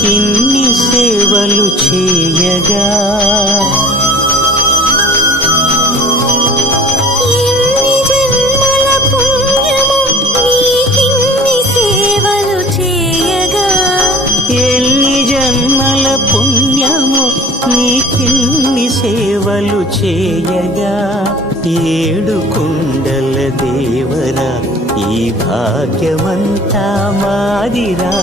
నీకిన్ని సేవలు చేయగా ఎన్ని జన్మల పుణ్యము నీకిన్ని సేవలు చేయగా ఎన్ని జన్మల పుణ్యము నీకిన్ని సేవలు చేయగా ఏడు కుండల దేవరా ఈ భాగ్యమంతా మాదిరా